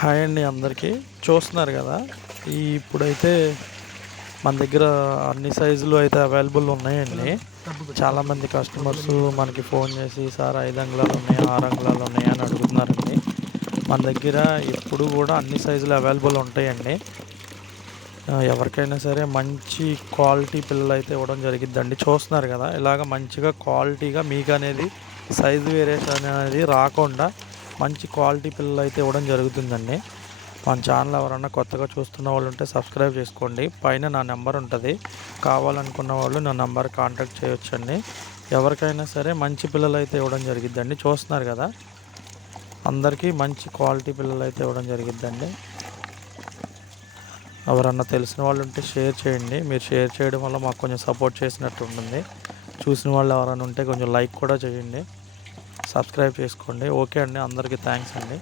Hi అండి అందరికీ. చూస్తున్నారు కదా ఈ ఇప్పుడైతే మన దగ్గర అన్ని సైజులు అయితే అవైలబుల్ ఉన్నాయండి. చాలామంది కస్టమర్స్ మనకి ఫోన్ చేసి సార్ ఐదు అంగుళాలు ఉన్నాయి ఆరు అంగుళాలు ఉన్నాయి అని అడుగుతున్నారండి. మన దగ్గర ఎప్పుడు కూడా అన్ని సైజులు అవైలబుల్ ఉంటాయండి. ఎవరికైనా సరే మంచి క్వాలిటీ పిల్లలు అయితే ఇవ్వడం జరిగిద్దండి. చూస్తున్నారు కదా ఇలాగ మంచిగా క్వాలిటీగా మీకు అనేది సైజు వేరియేషన్ అనేది రాకుండా మంచి క్వాలిటీ పిల్లలు అయితే ఇవ్వడం జరుగుతుందండి. మన ఛానల్ ఎవరన్నా కొత్తగా చూస్తున్న వాళ్ళు ఉంటే సబ్స్క్రైబ్ చేసుకోండి. పైన నా నెంబర్ ఉంటుంది. కావాలనుకున్న వాళ్ళు నా నెంబర్ కాంటాక్ట్ చేయొచ్చండి. ఎవరికైనా సరే మంచి పిల్లలు అయితే ఇవ్వడం జరిగిద్దండి. చూస్తున్నారు కదా? అందరికీ మంచి క్వాలిటీ పిల్లలు అయితే ఇవ్వడం జరిగిద్దండి. ఎవరన్నా తెలిసిన వాళ్ళు ఉంటే షేర్ చేయండి. మీరు షేర్ చేయడం వల్ల మాకు కొంచెం సపోర్ట్ చేసినట్టు ఉంటుంది. చూసిన వాళ్ళు ఎవరైనా ఉంటే కొంచెం లైక్ కూడా చేయండి. సబ్స్క్రైబ్ చేసుకోండి. ఓకే అండి. అందరికీ థ్యాంక్స్ అండి.